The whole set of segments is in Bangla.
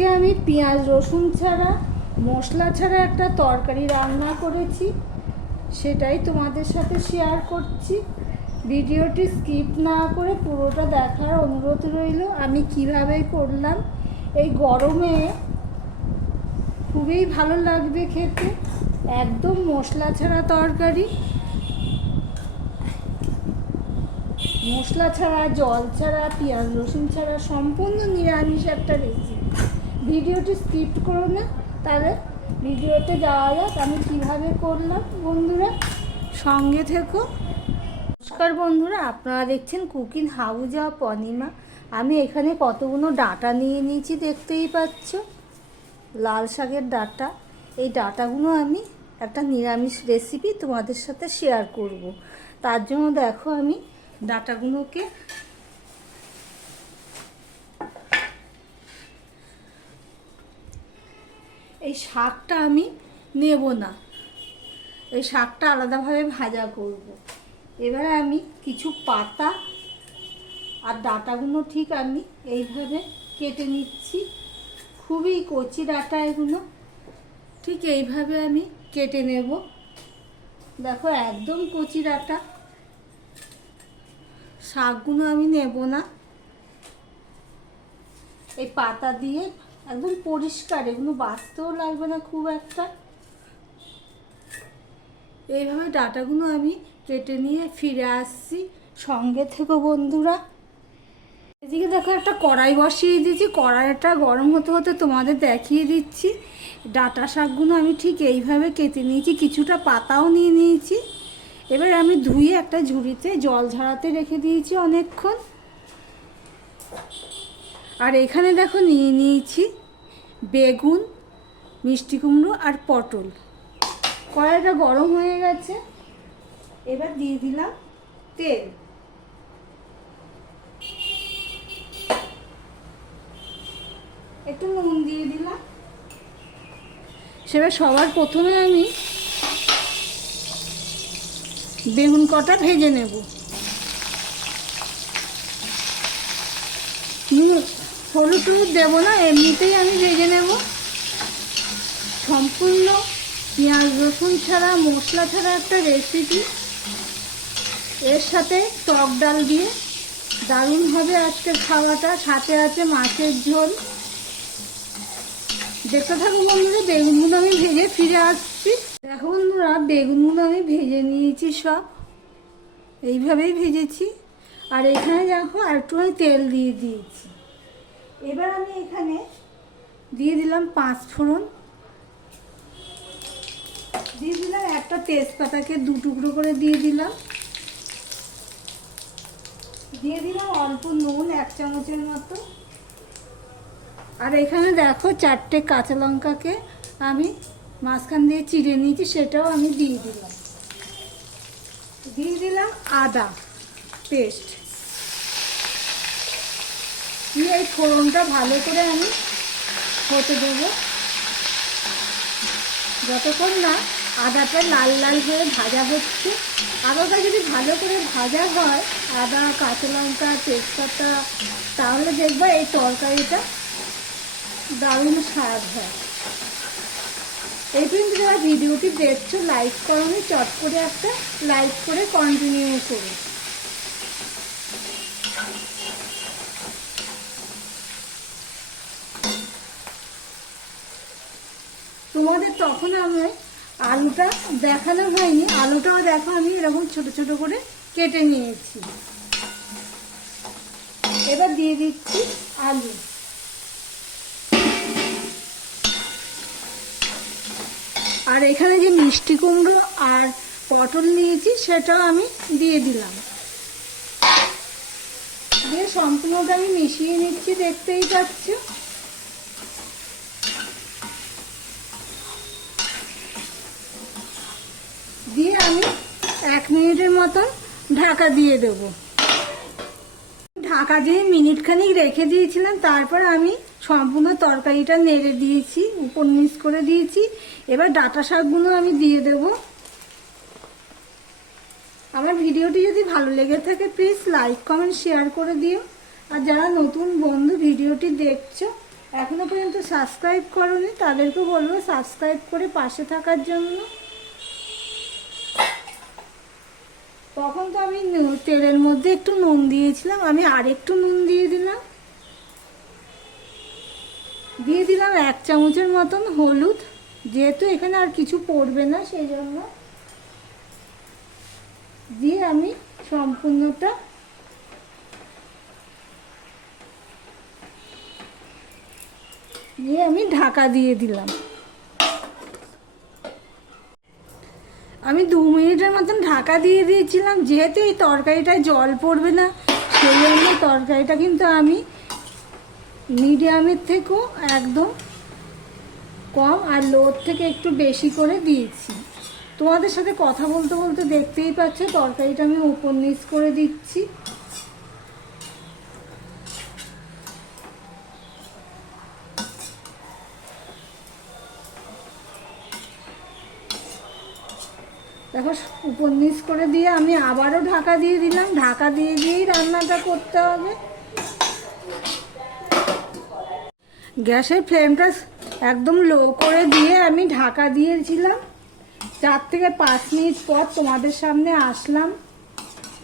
আজকে আমি পেঁয়াজ রসুন ছাড়া, মশলা ছাড়া একটা তরকারি রান্না করেছি। সেটাই তোমাদের সাথে শেয়ার করছি। ভিডিওটি স্কিপ না করে পুরোটা দেখার অনুরোধ রইল, আমি কীভাবে করলাম। এই গরমে খুবই ভালো লাগবে খেতে। একদম মশলা ছাড়া তরকারি। মশলা ছাড়া, জল ছাড়া, পেঁয়াজ রসুন ছাড়া সম্পূর্ণ নিরামিষ একটা রেসিপি ভিডিওটি স্কিপ করো না, তাহলে ভিডিওতে যাওয়া যাক, আমি কীভাবে করলাম বন্ধুরা। সঙ্গে থেকো। নমস্কার বন্ধুরা, আপনারা দেখছেন কুকিং হাউজ অফ অনিমা। আমি এখানে কতগুলো ডাটা নিয়ে নিয়েছি দেখতেই পাচ্ছ। লাল শাকের ডাটা। এই ডাটাগুলো আমি একটা নিরামিষ রেসিপি তোমাদের সাথে শেয়ার করব। তার জন্য দেখো আমি ডাটাগুলোকে এই শাকটা আমি নেব না। এই শাকটা আলাদাভাবে ভাজা করব। এবারে আমি কিছু পাতা আর ডাটাগুলো ঠিক আমি এইভাবে কেটে নিচ্ছি। খুবই কচি ডাটা এগুলো। ঠিক এইভাবে আমি কেটে নেব। দেখো একদম কচি ডাটা। শাকগুলো আমি নেব না। এই পাতা দিয়ে একদম পরিষ্কার, এগুলো বাঁচতেও লাগবে না খুব একটা। এইভাবে ডাটাগুলো আমি কেটে নিয়ে ফিরে আসছি সঙ্গে থেকে বন্ধুরা। এদিকে দেখো একটা কড়াই বসিয়ে দিয়েছি, কড়াইটা গরম হতে হতে তোমাদের দেখিয়ে দিচ্ছি। ডাটা শাকগুলো আমি ঠিক এইভাবে কেটে নিয়েছি, কিছুটা পাতাও নিয়ে নিয়েছি। এবার আমি ধুয়ে একটা ঝুড়িতে জল ঝরাতে রেখে দিয়েছি অনেকক্ষণ। আর এখানে দেখো নিয়ে নিয়েছি বেগুন, মিষ্টি কুমড়ো আর পটল। কড়াইটা গরম হয়ে গেছে। এবার দিয়ে দিলাম তেল। একটু নুন দিয়ে দিলাম। সেবার সবার প্রথমে আমি বেগুন কটা ভেজে নেব নুন হলুদ টলুদ দেবো না, এমনিতেই আমি ভেজে নেব। সম্পূর্ণ পেঁয়াজ রসুন ছাড়া, মশলা ছাড়া একটা রেসিপি এর সাথে টক ডাল দিয়ে দারুণ হবে আজকের খাওয়াটা। সাথে আছে মাছের ঝোল। দেখতে থাকুন বন্ধুরা বেগুনগুলো আমি ভেজে ফিরে আসছি। দেখো বন্ধুরা বেগুনগুলো আমি ভেজে নিয়েছি সব। এইভাবেই ভেজেছি। আর এখানে দেখো, আর একটু তেল দিয়ে দিয়েছি। এবার আমি এখানে দিয়ে দিলাম পাঁচ ফোড়ন। দিয়ে দিলাম একটা তেজপাতাকে দু টুকরো করে দিয়ে দিলাম। দিয়ে দিলাম অল্প নুন, এক চামচের মতো। আর এখানে দেখো চারটে কাঁচা লঙ্কাকে আমি মাঝখান দিয়ে চিড়ে নিয়েছি, সেটাও আমি দিয়ে দিলাম। দিয়ে দিলাম আদা পেস্ট। দিয়ে এই ফোড়নটা ভালো করে আমি হতে দেবো। যতক্ষণ না আদাটা লাল লাল হয়ে ভাজা হচ্ছে, আদাটা যদি ভালো করে ভাজা হয়, আদা, কাঁচা লঙ্কা, তেজপাতা, তাহলে দেখব এই তরকারিটা দারুণ স্বাদ হয়। এই পর্যন্ত যারা ভিডিওটি দেখছ লাইক করো চট করে একটা লাইক করে কন্টিনিউ করো। তোমাদের তখন আমি আলুটা দেখানো হয়নি। আলুটাও দেখো, আমি এরকম ছোট ছোট করে কেটে নিয়েছি। এবার দিয়ে দিচ্ছি আলু। আর এখানে যে মিষ্টি কুমড়ো আর পটল নিয়েছি, সেটাও আমি দিয়ে দিলাম। দিয়ে সম্পূর্ণটা আমি মিশিয়ে নিচ্ছি, দেখতেই পাচ্ছ দিয়ে আমি এক মিনিটের মতন ঢাকা দিয়ে দেবো। ঢাকা দিয়ে মিনিট খানিক রেখে দিয়েছিলাম, তারপর আমি সম্পূর্ণ তরকারিটা নেড়ে দিয়েছি, উপর নিচ করে দিয়েছি। এবার ডাটা শাকগুলো আমি দিয়ে দেব। আমার ভিডিওটি যদি ভালো লেগে থাকে প্লিজ লাইক কমেন্ট শেয়ার করে দিও। আর যারা নতুন বন্ধু ভিডিওটি দেখছ, এখনও পর্যন্ত সাবস্ক্রাইব করনি তাদেরকে বলব সাবস্ক্রাইব করে পাশে থাকার জন্য। তখন তো আমি তেলের মধ্যে একটু নুন দিয়েছিলাম, আমি আরেকটু নুন দিয়ে দিলাম। দিয়ে দিলাম এক চামচের মতন হলুদ, যেহেতু এখানে আর কিছু পড়বে না সেই জন্য দিয়ে আমি সম্পূর্ণটা দিয়ে আমি ঢাকা দিয়ে দিলাম। আমি দু মিনিটের মতন ঢাকা দিয়ে দিয়েছিলাম, যেহেতু এই তরকারিটায় জল পড়বে না, সেই জন্য তরকারিটা কিন্তু আমি মিডিয়ামের থেকেও একদম কম আর লোর থেকে একটু বেশি করে দিয়েছি। তোমাদের সাথে কথা বলতে বলতে দেখতেই পাচ্ছ, তরকারিটা আমি ওপর নিচ করে দিচ্ছি। দেখো, উপর নিচ করে দিয়ে আমি আবারও ঢাকা দিয়ে দিলাম। ঢাকা দিয়ে দিয়েই রান্নাটা করতে হবে। গ্যাসের ফ্লেমটা একদম লো করে দিয়ে আমি ঢাকা দিয়েছিলাম। চার থেকে পাঁচ মিনিট পর তোমাদের সামনে আসলাম।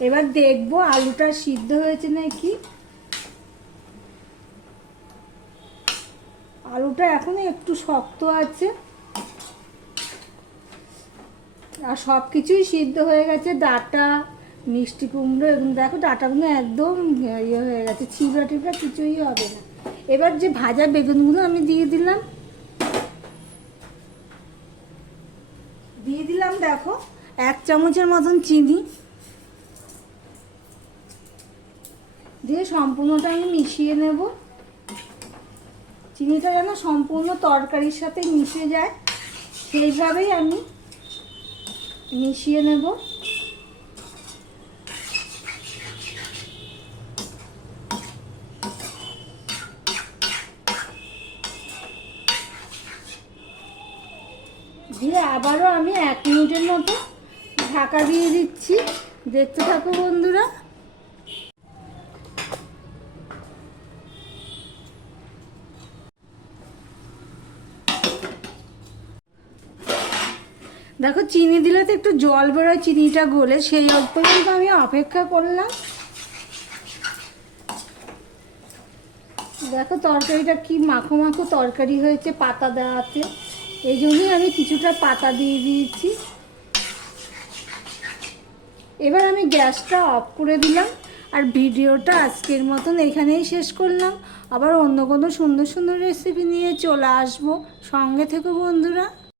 এবার দেখব আলুটা সিদ্ধ হয়েছে নাকি। আলুটা এখনও একটু শক্ত আছে। আর সব কিছুই সিদ্ধ হয়ে গেছে, ডাটা, মিষ্টি কুমড়ো এবং দেখো ডাটাগুলো একদম ইয়ে হয়ে গেছে, ছিবড়া টিবড়া কিছুই হবে না। এবার যে ভাজা বেগুনগুলো আমি দিয়ে দিলাম। দিয়ে দিলাম দেখো, এক চামচের মতন চিনি। দিয়ে সম্পূর্ণটা আমি মিশিয়ে নেব। চিনিটা যেন সম্পূর্ণ তরকারির সাথে মিশে যায়, সেইভাবেই আমি মিশিয়ে নেব। দিয়ে আবারও আমি এক মিনিটের মতো ঢাকা দিয়ে দিচ্ছি। দেখতে থাকো বন্ধুরা। দেখো, চিনি দিলে তো একটু জল বেরোয়, চিনিটা গলে। সেই পর্যন্ত আমি অপেক্ষা করলাম। দেখো, তরকারিটা কি মাখো মাখো তরকারি হয়েছে পাতা দেওয়াতে। এই জন্যই আমি কিছুটা পাতা দিয়ে দিয়েছি। এবার আমি গ্যাসটা অফ করে দিলাম, আর ভিডিওটা আজকের মতন এখানেই শেষ করলাম। আবার অন্য কোনো সুন্দর সুন্দর রেসিপি নিয়ে চলে আসব। সঙ্গে থেকে, বন্ধুরা।